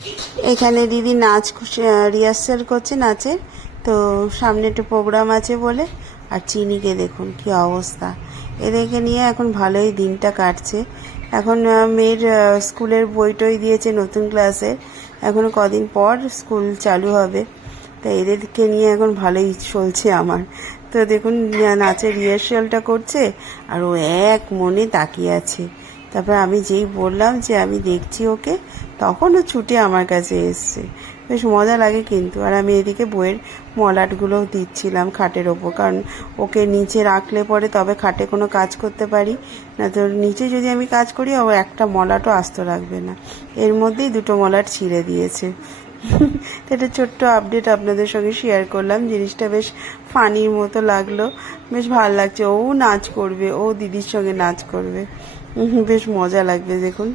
এখানে দিদি নাচ রিহার্সাল করছে নাচের। তো সামনে একটু প্রোগ্রাম আছে বলে। আর চিনিকে দেখুন কি অবস্থা, এদেরকে নিয়ে এখন ভালোই দিনটা কাটছে। এখন মেয়ের স্কুলের বই টই দিয়েছে নতুন ক্লাসের, এখন কদিন পর স্কুল চালু হবে। তো এদেরকে নিয়ে এখন ভালোই চলছে আমার। তো দেখুন নাচের রিহার্সালটা করছে আর ও এক মনে তাকিয়ে আছে। তারপর আমি যেই বললাম যে আমি দেখছি ওকে, তখন ও ছুটে আমার কাছে এসছে। বেশ মজা লাগে কিন্তু। আর আমি এদিকে বইয়ের মলাটগুলোও দিচ্ছিলাম খাটের ওপর, কারণ ওকে নিচে রাখলে পরে তবে খাটে কোনো কাজ করতে পারি না। তো নিচে যদি আমি কাজ করি ও একটা মলাটও আস্ত রাখবে না। এর মধ্যেই দুটো মলাট ছিঁড়ে দিয়েছে। তো এটা ছোট্ট আপডেট আপনাদের সঙ্গে শেয়ার করলাম। জিনিসটা বেশ ফানির মতো লাগলো, বেশ ভালো লাগছে। ও নাচ করবে, ও দিদির সঙ্গে নাচ করবে, বেশ মজা লাগবে দেখুন।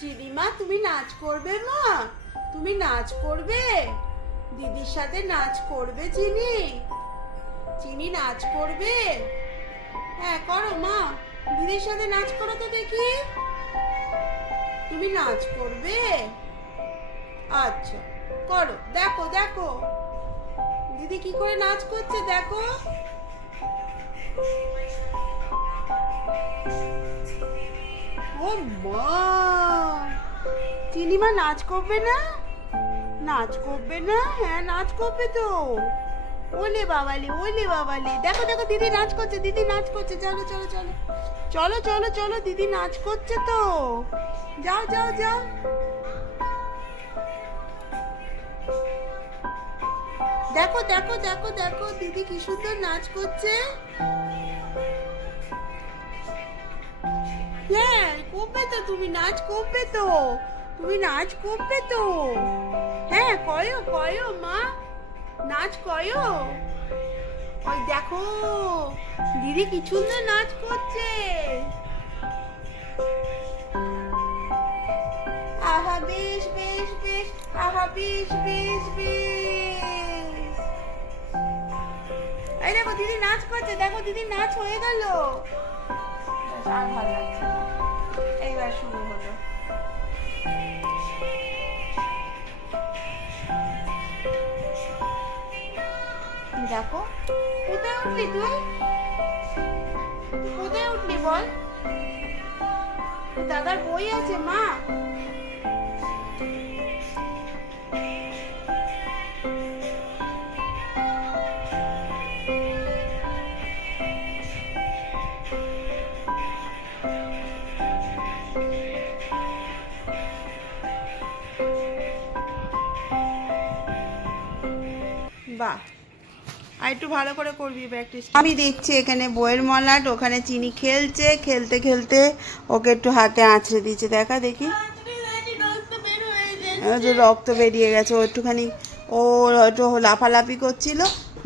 চিনিমা তুমি নাচ করবে? মা তুমি নাচ করবে? দিদির সাথে নাচ করবে? চিনি চিনি নাচ করবে? হ্যাঁ করো মা, দিদির সাথে নাচ করো তো দেখি। তুমি নাচ করবে? আচ্ছা করো, দেখো দেখো দিদি কি করে নাচ করছে, দেখো। ও মা, চিনিমা নাচ করবে না? নাচ করবে না? হ্যাঁ নাচ করবে তো। ওলে বাবালি, ওলে বাবালি, দেখো দেখো দিদি নাচ করছে, দিদি নাচ করছে। চলো চলো চলো চলো চলো চলো, দিদি নাচ করছে তো। যাও যাও যাও। দেখো দেখো দেখো দেখো দিদি কি সুন্দর নাচ করছে। হ্যাঁ করবে তো, তুমি নাচ করবে তো, তুমি নাচ করবে তো। হ্যাঁ কয়ো কয়ো মা, নাচ কয়ো। ওই দেখো দিদি কি সুন্দর নাচ করছে। আহা বেশ বেশ বেশ, আহা বেশ বেশ বেশ। এই দেখো দিদি নাচ করছে, দেখো দিদি নাচ হয়ে গেল। আর ভালো লাগছে না, এইবার শুরু হলো। দেখো কোথায় উঠলি তুই, কোথায় উঠলি বল। দাদার বই আছে মা। বাহ, আর একটু ভালো করে করবি প্র্যাকটিস। আমি দেখছি এখানে বইয়ের মলাট, ওখানে চিনি খেলছে, খেলতে খেলতে ওকে একটু হাতে আঁচড়ে দিচ্ছে। দেখা দেখি, রক্ত বেরিয়ে গেছে। ও একটুখানি ও একটু লাফালাফি করছিল।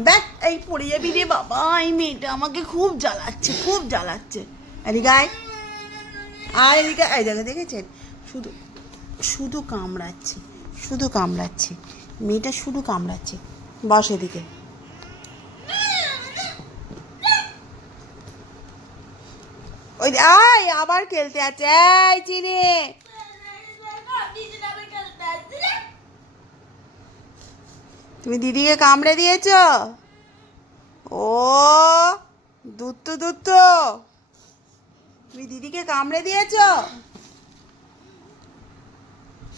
দেখ এই পড়ে যাবি রে বাবা, এই মেয়েটা আমাকে খুব জ্বালাচ্ছে, খুব জ্বালাচ্ছে। এদিকে আয়, আর এদিকে এই জায়গা দেখেছেন, শুধু শুধু কামড়াচ্ছে, শুধু কামড়াচ্ছে, মেয়েটা শুধু কামড়াচ্ছে। বস এদিকে। ওই আয় আবার খেলতে আছে। এই চিনি, তুমি দিদিকে কামড়ে দিয়েছ? ও দুত্তু দুত্তু, তুমি দিদিকে কামড়ে দিয়েছ?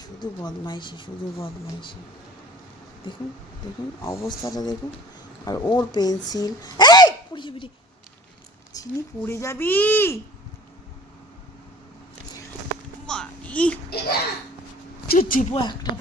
শুধু বদমাইশি, শুধু বদমাইশি। দেখুন দেখুন অবস্থাটা দেখুন। আর ওর পেন্সিল, এই পড়ে যাবি রে চিনি, পড়ে যাবি। একটা